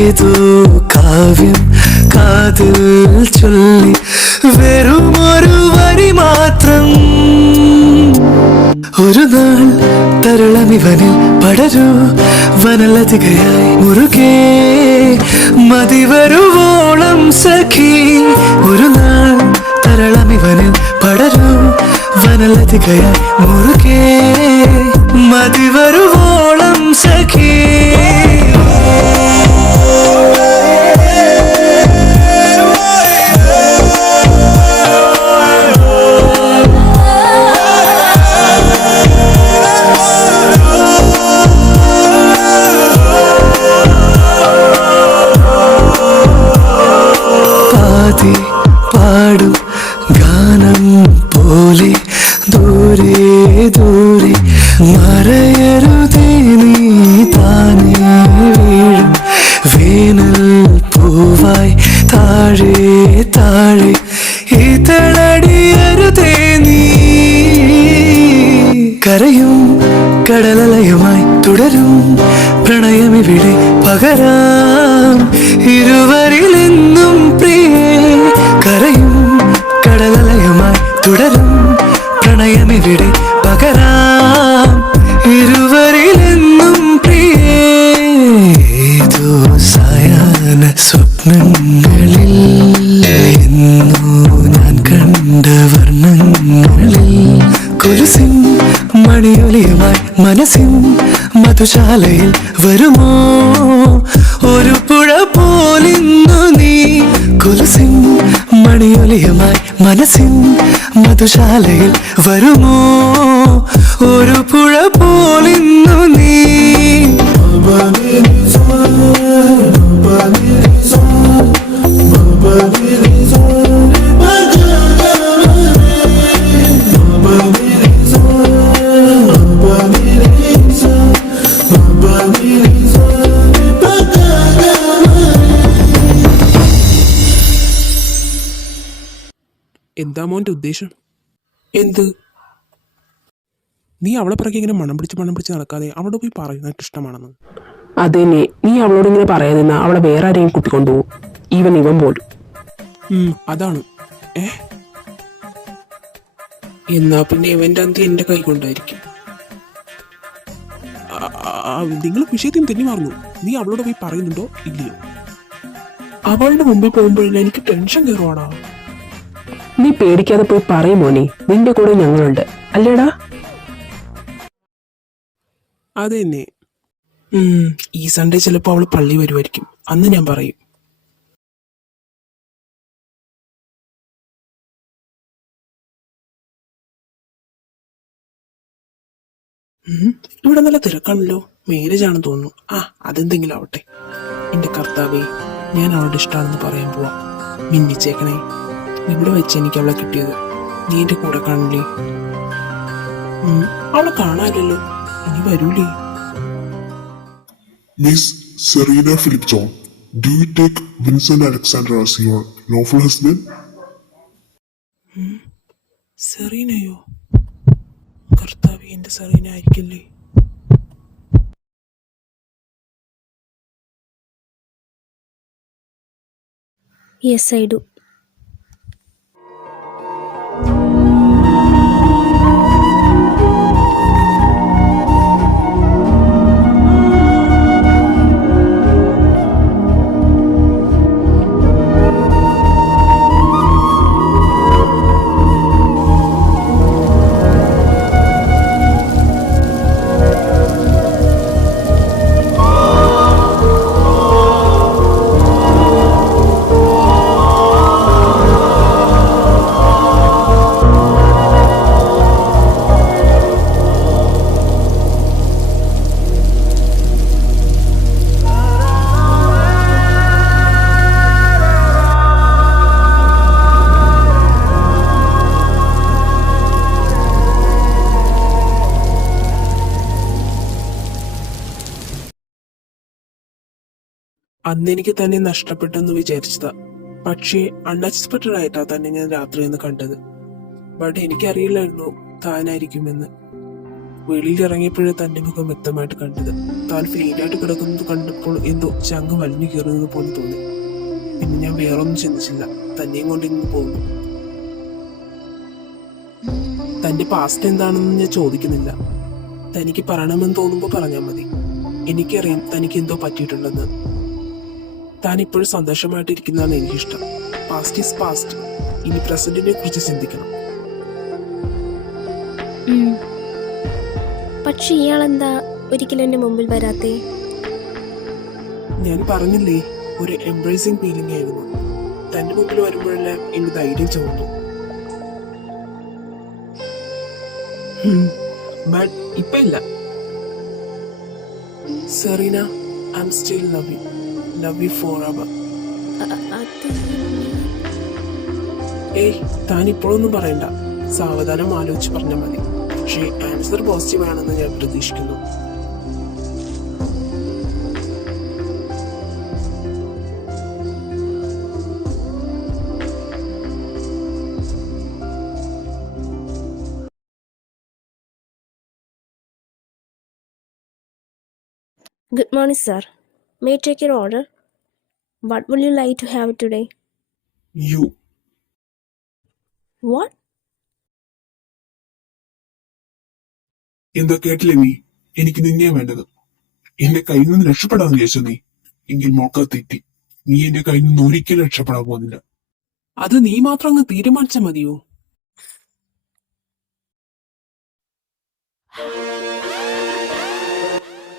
ഏതോ കാവ്യം കാതിൽ ചൊല്ലി വെറുമൊരു വരി മാത്രം. ഒരു നാൾ തരളമിവനിൽ പടരൂ വനലതികയായി മുറുകെ മതിവരുവോളം സഖി. ഒരു നാൾ തരളമിവനിൽ പടരൂ വനലതികയായി മുറുകെ മതിവരുവോളം സഖി. പാടും ഗാനം പോലെ ദൂരെ ദൂരെ മറയരുതേ നീ താനേ വീഴും വേനൽ പൂവായി താഴെ താഴെ ഇതളടിയരുതേ നീ. കരയും കടലലയുമായി തുടരും പ്രണയമിവിടെ പകരാം ഇരുവരിലെന്നും പ്രിയേ. കരയും കടലലയുമായി തുടരും പ്രണയമിവിടെ പകരാം ഇരുവരിലെന്നും പ്രിയേ. ഏതോ സായാഹ്ന സ്വപ്നങ്ങളിൽ എന്നോ ഞാൻ കണ്ട വർണ്ണങ്ങളിൽ കൊലുസിൻ മണിയൊലിയുമായി മനസ്സിൻ മധുശാലയിൽ വരുമോ ഒരു പുഴ പോലിന്നു നീ. കൊലുസിൻ മണിയൊലിയുമായി മനസ്സിൻ മധുശാലയിൽ വരുമോ ഒരു പുഴ പോലിന്നു നീ. എന്താ മോൻ്റെ ഉദ്ദേശം? എന്ത്? നീ അവളെ പിറകെ ഇങ്ങനെ മണം പിടിച്ച് നടക്കാതെ അവളോട് പോയി പറയുന്നത് ഇഷ്ടമാണെന്ന്. അതന്നെ, നീ അവളോട് ഇങ്ങനെ പറയാതെ നിന്നാ അവളെ വേറെ ആരെയും കുത്തിക്കൊണ്ടുപോകും, ഇവൻ പോലും. അതാണ്. എന്നാ പിന്നെ ഇവന്റെ അന്ത്യം എന്റെ കൈ കൊണ്ടായിരിക്കും. നിങ്ങൾ വിഷയത്തിൽ തെന്നി മാറുന്നു. നീ അവളോട് പോയി പറയുന്നുണ്ടോ ഇല്ലയോ? അവളുടെ മുമ്പിൽ പോകുമ്പോഴില്ല എനിക്ക് ടെൻഷൻ കയറുവാടാ. നീ പേടിക്കാതെ പോയി പറയും മോനെ, നിന്റെ കൂടെ ഞങ്ങളുണ്ട് അല്ലേടാ? അതെന്നെ. ഈ സൺഡേ ചിലപ്പോൾ അവള് പള്ളി വരുമായിരിക്കും, അന്ന് ഞാൻ പറയും. ഇവിടെ നല്ല തിരക്കാണല്ലോ, മാരേജ് ആണെന്ന് തോന്നുന്നു. അതെന്തെങ്കിലും ആവട്ടെ. എന്റെ കർത്താവേ, ഞാൻ അവളുടെ ഇഷ്ടമാണെന്ന് പറയാൻ പോവാ. മിന്നിച്ചേക്കണേ, ഇവിടെ വെച്ച് എനിക്ക് അവളെ കിട്ടിയത്. നീ എന്റെ കൂടെ കാണില്ലേ? അവളെ കാണാനല്ലോ, ഇനി വരൂലേ? Miss Serena Philip John, do you take Vincent Alexander as your lawful husband? സെറീനയോ? കർത്താവേ, എന്റെ സെറീന ആയിരിക്കില്ലേ? Yes I do. അന്ന് എനിക്ക് തന്നെ നഷ്ടപ്പെട്ടെന്ന് വിചാരിച്ചതാ. പക്ഷേ അൺഎക്സ്പെക്ടഡ് ആയിട്ടാ തന്നെ ഞാൻ രാത്രിയെന്ന് കണ്ടത്. ബട്ട് എനിക്കറിയില്ലായിരുന്നു താനായിരിക്കുമെന്ന്. വെളിയിൽ ഇറങ്ങിയപ്പോഴേ തന്റെ മുഖം വ്യക്തമായിട്ട് കണ്ടത്. താൻ ഫെയിലായിട്ട് കിടക്കുന്നത് കണ്ടപ്പോൾ എന്തോ ചങ്ക് വലിഞ്ഞു കയറുന്നത് പോലെ തോന്നി. പിന്നെ ഞാൻ വേറൊന്നും ചിന്തിച്ചില്ല, തന്നെയും കൊണ്ട് ഇന്ന് പോകുന്നു. തന്റെ പാസ്റ്റ് എന്താണെന്ന് ഞാൻ ചോദിക്കുന്നില്ല. തനിക്ക് പറയണമെന്ന് തോന്നുമ്പോൾ പറഞ്ഞാൽ മതി. എനിക്കറിയാം തനിക്ക് എന്തോ പറ്റിയിട്ടുണ്ടെന്ന്. താൻ ഇപ്പോഴും സന്തോഷമായിട്ടിരിക്കുന്നതാണ് എനിക്കിഷ്ടം. Past is past. ഇനി പ്രസന്റിനെ കുറിച്ച് ചിന്തിക്കണം. പക്ഷെ ഇയാളെന്താ ഒരിക്കലും എന്റെ മുമ്പിൽ വരാത്തേ? ഞാൻ പറഞ്ഞില്ലേ, ഒരു എംബ്രേസിംഗ് ഫീലിംഗ് ആയിരുന്നു. തന്റെ മുമ്പിൽ വരുമ്പോഴെല്ലാം എനിക്ക് ധൈര്യം ചോർന്നു. ബട്ട് ഇപ്പൊ ഇല്ല. Serena, I am still love you for ever. ഏയ്, താൻ ഇപ്പോഴൊന്നും പറയണ്ട. സാവധാനം ആലോചിച്ച് പറഞ്ഞാൽ മതി. പക്ഷേ ആൻസർ പോസിറ്റീവ് ആണെന്ന് ഞാൻ പ്രതീക്ഷിക്കുന്നു. Good morning, sir. May I take your order? What would you like to have today? You What? എന്താ കേട്ടില്ലേ നീ? എനിക്ക് നിന്നെയാ വേണ്ടത്. എന്റെ കയ്യിൽ നിന്ന് രക്ഷപ്പെടാന്ന് വിചാരിച്ചു നീ. എങ്കിൽ മോക്ക തെറ്റി. നീ എന്റെ കയ്യിൽ നിന്ന് ഒരിക്കലും രക്ഷപ്പെടാൻ പോകുന്നില്ല. അത് നീ മാത്രം അങ്ങ് തീരുമാനിച്ചാൽ മതിയോ?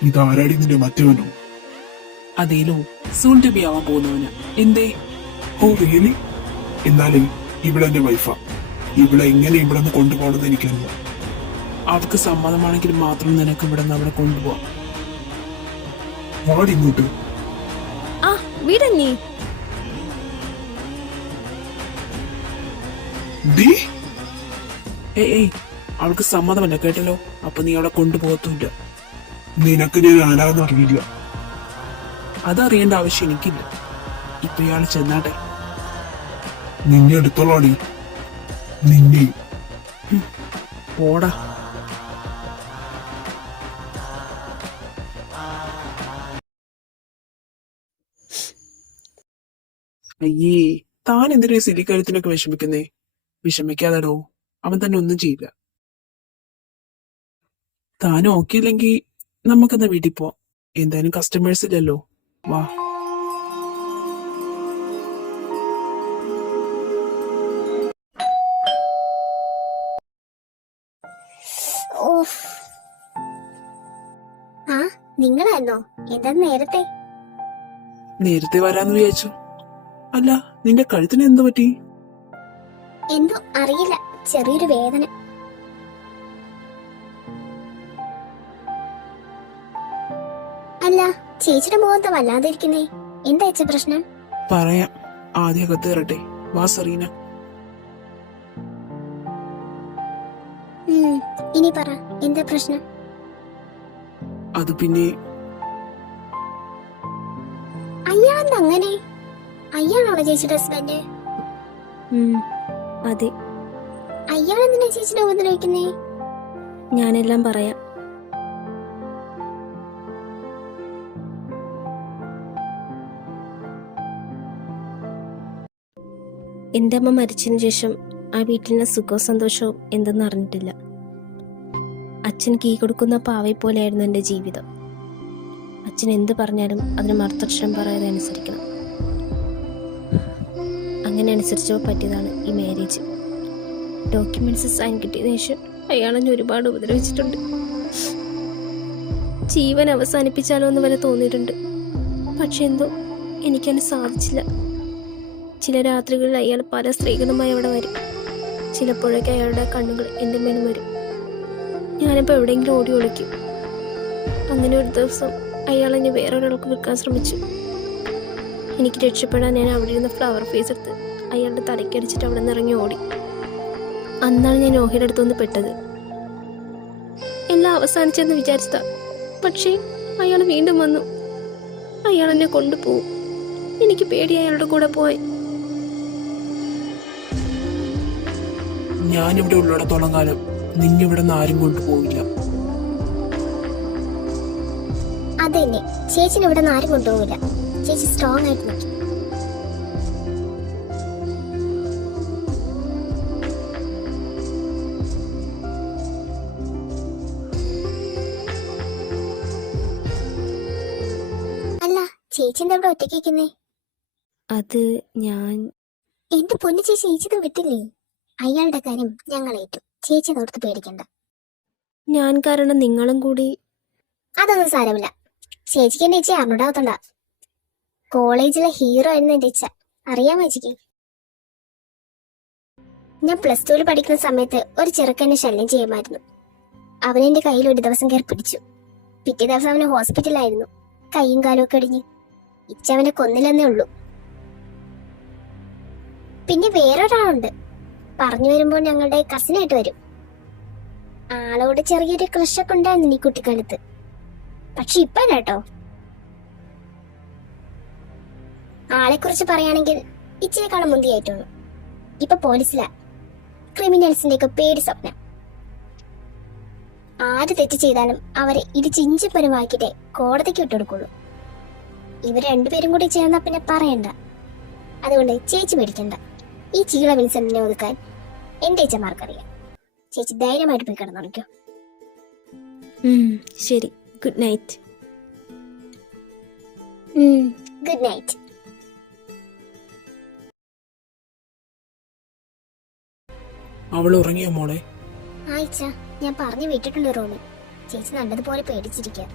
ഇതാരാടി നിന്റെ മറ്റവനോ? അതേലോ, സൂൺ ടു ബി ആവാൻ പോകുന്നവന്. എന്തേ? Oh really? എന്നാലേ ഇവളെന്റെ വൈഫാ. ഇവളെ എങ്ങനെ ഇവിടെ നിന്ന് കൊണ്ടുപോകണമെന്ന് എനിക്കറിയാം. അവൾക്ക് സമ്മതമാണെങ്കിൽ മാത്രം നിനക്ക് ഇവിടെ നിന്ന് അവിടെ കൊണ്ടുപോവാം. വാടിങ്ങോട്ട്. ആ വീടന്നീ. ദീ ഏയ്, അവൾക്ക് സമ്മതമല്ല കേട്ടല്ലോ. അപ്പൊ നീ അവളെ കൊണ്ടുപോകത്തുമില്ല. നിനക്ക് ഞാൻ ആരാന്ന് അറിയില്ല. അതറിയേണ്ട ആവശ്യം എനിക്കില്ല. ഇപ്പൊ ഇയാൾ ചെന്നാട്ടെ. നിന്നെ എടുത്തോളാടി. നിന്നെ പോടാ. അയ്യേ, താൻ എന്തിനാ സിലിക്കഴുത്തിനൊക്കെ വിഷമിക്കുന്നേ? വിഷമിക്കാതെടോ, അവൻ തന്നെ ഒന്നും ചെയ്യില്ല. താൻ ഓക്കെ ഇല്ലെങ്കിൽ നമുക്കെന്നാ വീട്ടിൽ പോവാം. എന്തായാലും കസ്റ്റമേഴ്സ് ഇല്ലല്ലോ. വാ. ഓഫ്. ആ നിങ്ങളായിരുന്നോ? എന്താ നേരത്തെ? നേരത്തെ വരാന്ന് വിചാരിച്ചു. അല്ല, നിന്റെ കഴുത്തിന് എന്ത് പറ്റി? എന്തോ അറിയില്ല, ചെറിയൊരു വേദന. അല്ല, ചേച്ചിയുടെ മുഖത്ത് വല്ലാതെ ഇരിക്കുന്നേ. എന്താ ചേച്ചി പ്രശ്നം? പറയാം, ആദ്യം അകത്ത് കയറട്ടെ. വാ സെറീന. ഇനി പറ, എന്താ പ്രശ്നം? അത് പിന്നെ അയാളെന്താ അങ്ങനെ? അയാളാണോ ചേച്ചിയുടെ ഹസ്ബൻഡ്? അതെ. അയാളെന്തിനാ ചേച്ചിയുടെ ഉപദ്രവിക്കുന്നേ? ഞാനെല്ലാം പറയാം. എൻ്റെ അമ്മ മരിച്ചതിന് ശേഷം ആ വീട്ടിലെ സുഖവും സന്തോഷവും എന്തെന്ന് അറിഞ്ഞിട്ടില്ല. അച്ഛൻ കീ കൊടുക്കുന്ന പാവയെ പോലെയായിരുന്നു എൻ്റെ ജീവിതം. അച്ഛൻ എന്ത് പറഞ്ഞാലും അതിന് മറുത്തക്ഷരം പറയാതെ അനുസരിക്കണം. അങ്ങനെ അനുസരിച്ചോ പറ്റിയതാണ് ഈ മാരേജ്. ഡോക്യുമെന്റ്സ് സൈൻ കിട്ടിയതിനു ശേഷം അയാളെന്നെ ഒരുപാട് ഉപദ്രവിച്ചിട്ടുണ്ട്. ജീവൻ അവസാനിപ്പിച്ചാലോ എന്ന് വരെ തോന്നിയിട്ടുണ്ട്. പക്ഷെ എന്തോ എനിക്കതിന് സാധിച്ചില്ല. ചില രാത്രികളിൽ അയാൾ പല സ്ത്രീകളുമായി അവിടെ വരും. ചിലപ്പോഴൊക്കെ അയാളുടെ കണ്ണുകൾ എൻ്റെ മേലും വരും. ഞാനിപ്പോൾ എവിടെയെങ്കിലും ഓടി ഒളിക്കും. അങ്ങനെ ഒരു ദിവസം അയാൾ എന്നെ വേറൊരാൾക്ക് വിൽക്കാൻ ശ്രമിച്ചു. എനിക്ക് രക്ഷപ്പെടാൻ ഞാൻ അവിടെ ഇരുന്ന് ഫ്ലവർ ഫേസ് എടുത്ത് അയാളുടെ തലയ്ക്കടിച്ചിട്ട് അവിടെ നിന്ന് ഇറങ്ങി ഓടി. അന്നാണ് ഞാൻ ഓഹയുടെ അടുത്തൊന്ന് പെട്ടത്. എല്ലാം അവസാനിച്ചെന്ന് വിചാരിച്ചതാ. പക്ഷേ അയാൾ വീണ്ടും വന്നു. അയാൾ എന്നെ കൊണ്ടുപോകും. എനിക്ക് പേടി അയാളുടെ കൂടെ പോയി. ഞാനിവിടെ ഉള്ളിടത്തോളം കാലം നിന്നിവിടെ നിന്ന് ആരും കൊണ്ടുപോവില്ല. അതന്നെ, ചേച്ചിനെ ഇവിടെ നിന്ന് ആരും കൊണ്ടുപോകില്ല. ചേച്ചി സ്ട്രോങ് ആയിട്ട് നിൽക്കും. അല്ല, ചേച്ചി എന്താ ഇവിടെ ഒറ്റയ്ക്കുന്നേ? അത് ഞാൻ എന്റെ പൊന്നു ചേച്ചി, ചേച്ചിത് വിട്ടില്ലേ? അയാളുടെ കാര്യം ഞങ്ങൾ ഏറ്റു. ചേച്ചി അതോർത്ത് പേടിക്കണ്ട. ഞാൻ കാരണം നിങ്ങളും കൂടി. അതൊന്നും സാരമില്ല. ചേച്ചിക്ക് എന്റെ ചേച്ചി അറിഞ്ഞൂടാവത്തണ്ട. കോളേജിലെ ഹീറോ ആയിരുന്നു എന്റെ ഇച്ച. അറിയാമോ ചേച്ചിക്ക്? ഞാൻ +2 പഠിക്കുന്ന സമയത്ത് ഒരു ചെറുക്കനെ ശല്യം ചെയ്യുമായിരുന്നു. അവനെന്റെ കയ്യിൽ ഒരു ദിവസം കയറി പിടിച്ചു. പിറ്റേ ദിവസം അവന് ഹോസ്പിറ്റലായിരുന്നു. കൈയും കാലും ഒക്കെ ഒടിഞ്ഞ്. ഇച്ച അവനെ കൊന്നില്ലെന്നേ ഉള്ളൂ. പിന്നെ വേറൊരാളുണ്ട്. പറഞ്ഞു വരുമ്പോൾ ഞങ്ങളുടെ കസിനായിട്ട് വരും. ആളോട് ചെറിയൊരു ക്രഷൊക്കെ ഉണ്ടായിരുന്നു ഈ കുട്ടിക്കാലത്ത്. പക്ഷെ ഇപ്പൊ കേട്ടോ, ആളെ കുറിച്ച് പറയുകയാണെങ്കിൽ ഇച്ചയെക്കാളും മുന്തിയായിട്ടുള്ളൂ. ഇപ്പൊ പോലീസിലാ. ക്രിമിനൽസിന്റെ ഒക്കെ പേടി സ്വപ്നം. ആര് തെറ്റ് ചെയ്താലും അവരെ ഇടിച്ചിഞ്ചിപ്പരമാക്കിട്ടേ കോടതിക്ക് വിട്ടുകൊടുക്കുള്ളൂ. ഇവർ രണ്ടുപേരും കൂടി ചേർന്നാ പിന്നെ പറയണ്ട. അതുകൊണ്ട് ചേച്ചി പേടിക്കണ്ട. ഈ ചീള വിൻസെന്റിനെ ഒതുക്കാൻ എന്റെ ചേച്ചമാർക്കറിയാം. ചേച്ചി ധൈര്യമായിട്ട് പോയി കിടന്നുറങ്ങിക്കോ. ശരി, ഗുഡ് നൈറ്റ്. Good night. അവൾ ഉറങ്ങിയോ മോളെ? ആയിച്ച, ഞാൻ പറഞ്ഞു വിട്ടിട്ടുണ്ട് റൂമിൽ. ചേച്ചി നല്ലതുപോലെ പേടിച്ചിരിക്കുക.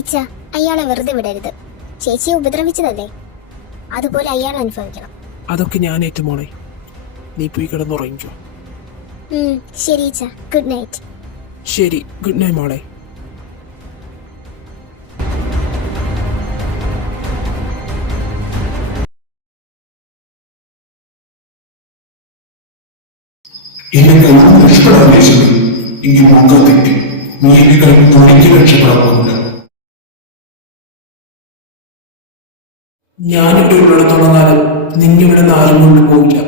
ഇച്ച, അയാളെ വെറുതെ വിടരുത്. ചേച്ചിയെ ഉപദ്രവിച്ചതല്ലേ, അതുപോലെ അയാൾ അനുഭവിക്കണം. അതൊക്കെ ഞാൻ ഏറ്റു മോളെ. നീ പോയി കിടന്നുറങ്ങിക്കോ. ശരി ഇച്ച, ഗുഡ് നൈറ്റ്. ശരി, ഗുഡ് നൈറ്റ് മോളെ. എനിക്ക് രക്ഷപ്പെടാൻ ലക്ഷ്മി. ഇങ്ങനെ നോക്കാൻ തെറ്റി. നീ എന്നെ കഴിഞ്ഞ് തുടങ്ങി രക്ഷപ്പെടാൻ പോകുന്നില്ല. ഞാനിവിടെ ഉള്ളിടത്തോളം കാലം നിന്നിവിടെ നിന്ന് ആരും കൊണ്ടുപോകില്ല.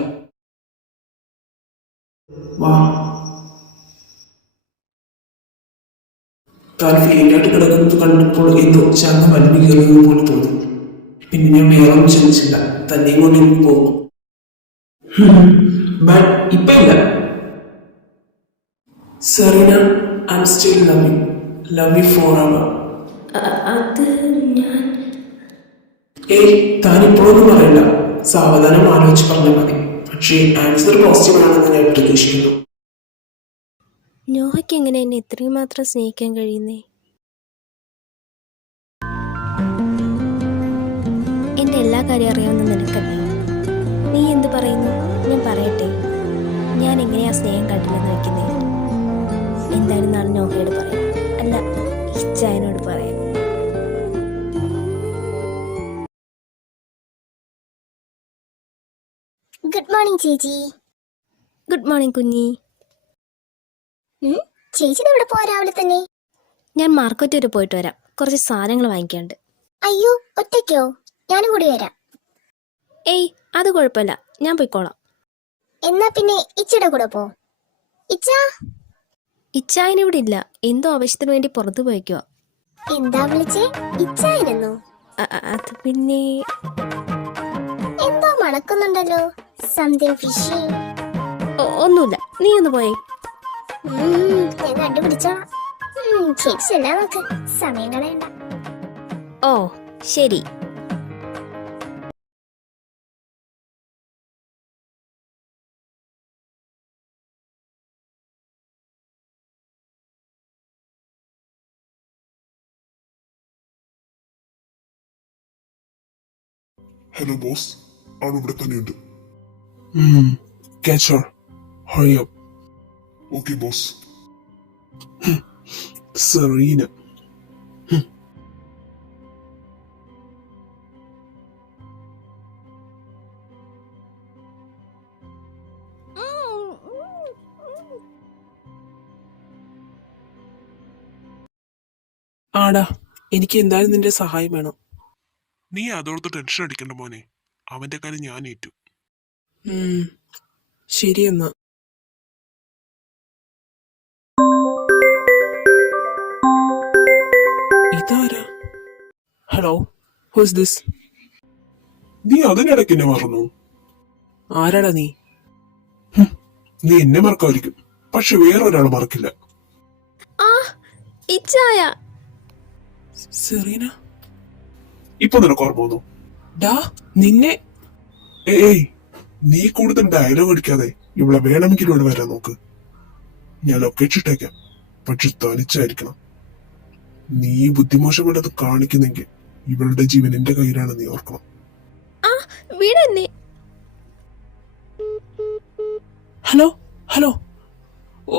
വാ. താൻ ഫീലായിട്ട് കിടക്കുന്നത് കണ്ടപ്പോൾ എന്തോ ചങ്ങ വലിഞ്ഞു കയറിയത് പോലെ തോന്നി. പിന്നെ ഞാൻ വേറൊന്നും ചിന്തിച്ചില്ല. തന്നെയും കൊണ്ട് എനിക്ക് പോകുന്നു. ബട്ട് ഇപ്പൊ ഇല്ല. Serena, I am still love you forever. അത് ഞാൻ ഏയ്, താൻ ഇപ്പോഴൊന്നും പറയണ്ട. സാവധാനം ആലോചിച്ച് പറഞ്ഞാൽ മതി. പക്ഷേ ആൻസർ പോസിറ്റീവ് ആണെന്ന് ഞാൻ പ്രതീക്ഷിക്കുന്നു. നോഹയ്ക്ക് എങ്ങനെ എന്നെ ഇത്രയും മാത്രം സ്നേഹിക്കാൻ കഴിയുന്നേ? എൻ്റെ എല്ലാ കാര്യം അറിയാവുന്ന നിനക്കല്ലേ? നീ എന്ത് പറയുന്നു? ഞാൻ പറയട്ടെ, ഞാൻ എങ്ങനെയാ സ്നേഹം കാട്ടില്ലെന്ന് വെക്കുന്നേ? എന്തായാലും നാളെ നോഹയോട് പറയാം. അല്ല, ഇച്ചായനോട് പറയാം. ഗുഡ് മോർണിംഗ് ചേച്ചി. ഗുഡ് മോർണിംഗ് കുഞ്ഞി. ചേച്ചി എവിടെ പോവാ രാവിലെ തന്നെ? ഞാൻ മാർക്കറ്റ് വരെ പോയിട്ട് വരാം. കുറച്ച് സാധനങ്ങൾ വാങ്ങിക്കാണ്ട്. അയ്യോ, ഒറ്റയ്ക്കോ? ഞാനും കൂടി വരാം. ഏയ്, അത് കുഴപ്പമില്ല, ഞാൻ പോയിക്കോളാം. എന്നാ പിന്നെ ഇച്ചയുടെ കൂടെ പോ. ഇച്ചായനിവിടെ ഇല്ല. എന്തോ ആവശ്യത്തിന് വേണ്ടി പുറത്തു പോയിക്കോ. എന്താ വിളിച്ചേ? ഇച്ചായനെന്നോ? അത് പിന്നെ എന്തോ മണക്കുന്നുണ്ടല്ലോ. Something fishy. ഒന്നുമില്ല, നീ ഒന്ന് പോയേ. ഞാൻ കണ്ടുപിടിച്ചോളാം. ചേച്ചി ചെല്ലാൻ നോക്ക്, സമയം കളയണ്ട. ഓ ശരി. ഹലോ ബോസ്, അവൾ ഇവിടെ തന്നെയുണ്ട്. Catch her. Hurry up. Okay boss. Serena. ആടാ, എനിക്ക് എന്തായാലും നിന്റെ സഹായം വേണം. നീ അതോർത്ത് ടെൻഷൻ അടിക്കണ്ട മോനെ, അവന്റെ കാര്യം ഞാൻ ഏറ്റു. ശരി എന്നാ. ഇതാരാ? Hello, whose this? നീ അതിനിടയ്ക്ക് എന്നെ മറന്നു. ആരാടാ നീ? നീ എന്നെ മറക്കാതിരിക്കും, പക്ഷെ വേറൊരാൾ മറക്കില്ല. ആ ഇച്ചായ. സെറീന, ഇപ്പൊ നിനക്ക് ഓർമ്മ വന്നു? ഡാ നിന്നെ. ഏയ്, നീ കൂടുതൽ ഡയലോഗ് അടിക്കാതെ ഇവിടെ വേണമെങ്കിൽ ഇവിടെ വരാൻ നോക്ക്. ഞാൻ ലൊക്കേഷൻ ഇട്ടേക്കാം, പക്ഷെ തനിച്ചായിരിക്കണം. നീ ബുദ്ധിമോശമല്ലാതെ കാണിക്കുന്നെങ്കിൽ ഇവളുടെ ജീവൻ എന്റെ കയ്യിലാണ്, നീ ഓർക്കണം. ആ വീടെന്നെ. Hello hello.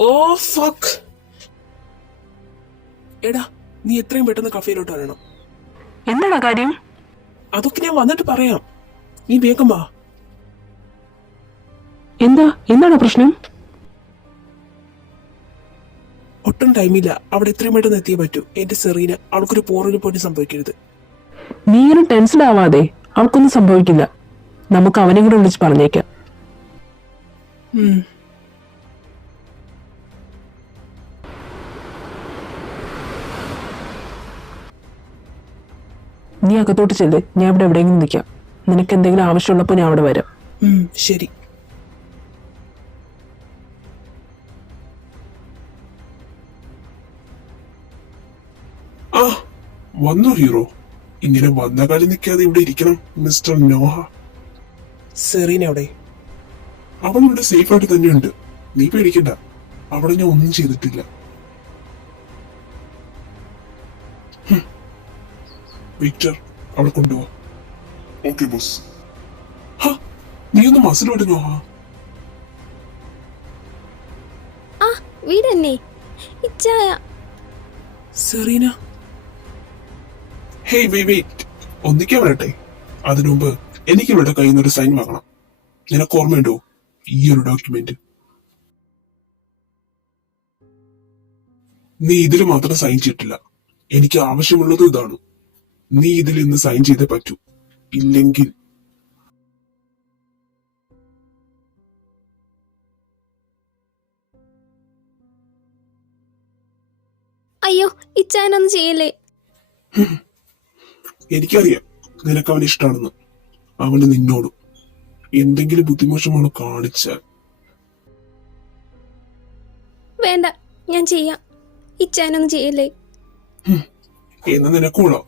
Oh fuck. എടാ, നീ എത്രയും പെട്ടെന്ന് കഫേയിലോട്ട് വരണം. എന്താണ് കാര്യം? അതൊക്കെ ഞാൻ വന്നിട്ട് പറയാം, നീ വേഗം വാ. എന്താണ് പ്രശ്നം? ഒട്ടും ടൈമില്ല, അവിടെ എത്രയും പെട്ടെന്ന് എത്തിയേ പറ്റൂ. എന്റെ സെറീന, അവൾക്കൊരു പോറൊരു പോലും സംഭവിക്കരുത്. നീ ഇങ്ങനെ ടെൻഷൻ ആവാതെ, അവൾക്കൊന്നും സംഭവിക്കില്ല. നമുക്ക് അവനെ കൂടെ വിളിച്ച് പറഞ്ഞേക്കാം. നീ അകത്തോട്ട് ചെല്ല്, ഞാൻ ഇവിടെ എവിടെയെങ്കിലും നിൽക്കാം. നിനക്ക് എന്തെങ്കിലും ആവശ്യമുള്ളപ്പോൾ ഞാൻ അവിടെ വരാം. ശരി. ആ വന്നു ഹീറോ. ഇങ്ങനെ വന്ന കാലം നിൽക്കാതെ ഇവിടെ ഇരിക്കണം മിസ്റ്റർ നോഹ. സെറീന എവിടെ? അവൾ ഇവിടെ സേഫ് ആയിട്ട് തന്നെയുണ്ട്, നീ പേടിക്കണ്ട. അവിടെ ഞാൻ ഒന്നും ചെയ്തിട്ടില്ല. വിക്ടർ, അവളെ കൊണ്ടുപോവാ. Okay boss. നീ ഒന്ന് മസിലോട്ട് നോഹ. ആ വീടെന്നെ. ഇച്ചായ. സെറീന. ഹേയ് വെയിറ്റ്, ഒന്നിക്കാൻ വരട്ടെ. അതിനുമുമ്പ് എനിക്ക് ഇവിടെ കയ്യിൽ നിന്നൊരു സൈൻ വാങ്ങണം. നിനക്ക് ഓർമ്മയുണ്ടോ ഈ ഒരു ഡോക്യുമെന്റ്? നീ ഇതിൽ മാത്രം സൈൻ ചെയ്തിട്ടില്ല, എനിക്ക് ആവശ്യമുള്ളത് ഇതാണ്. നീ ഇതിൽ ഇന്ന് സൈൻ ചെയ്തേ പറ്റൂ, ഇല്ലെങ്കിൽ അയ്യോ ഇച്ചായനൊന്നും ചെയ്യല്ലേ. എനിക്കറിയാം നിനക്ക് അവന് ഇഷ്ടമാണെന്ന്. അവന് നിന്നോടും എന്തെങ്കിലും ബുദ്ധിമോശമാണ് കാണിച്ചാൽ. വേണ്ട, ഞാൻ ചെയ്യാം. ഇച്ചായനൊന്നും ചെയ്യല്ലേ. എന്ന് നിനക്കൂടാം.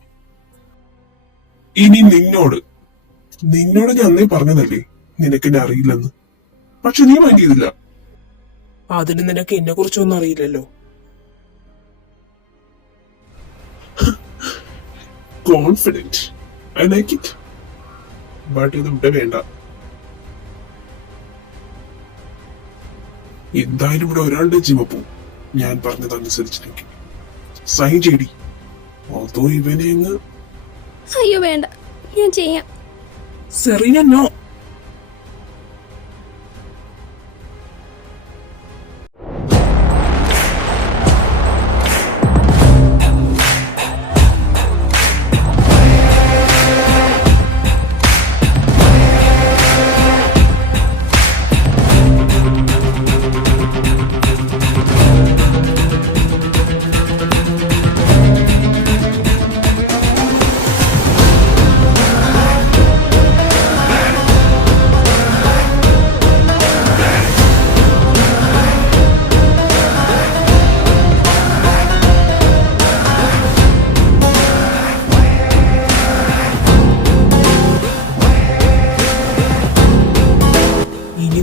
ഇനി നിന്നോട് ഞാൻ അന്നേ പറഞ്ഞതല്ലേ നിനക്കെന്നെ അറിയില്ലെന്ന്, പക്ഷെ നീ മൈൻഡ് ചെയ്തില്ല. അതിന് നിനക്ക് എന്നെ കുറിച്ചൊന്നും അറിയില്ലല്ലോ. Confident, I like it. But ഇത് ഇവിടെ വേണ്ട. എന്തായാലും ഇവിടെ ഒരാളുടെ ജീവ പോവും ഞാൻ പറഞ്ഞതനുസരിച്ചില്ലെങ്കിൽ. സൈൻ ചെയ്തി. അതോ ഇവനെ അങ്ങ്. അയ്യോ വേണ്ട, ഞാൻ ചെയ്യാം. Serena no.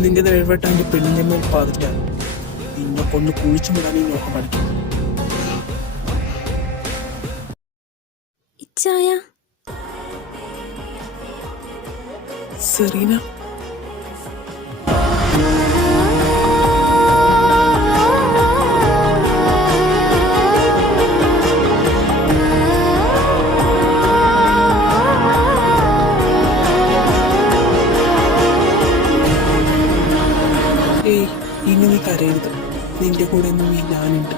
നിന്റെ നിഴൽവെട്ടാന്റെ പെണ്ണിന്റെ മേൽ പാതില്ല. നിന്നെ കൊന്ന് കുഴിച്ചു വിടാൻ ഈ നോക്കം പഠിക്കും. ഇച്ചായ. സെറീന. ഇനി നീ കരയരുത്, നിന്റെ കൂടെ ഒന്നും ഞാനുണ്ട്.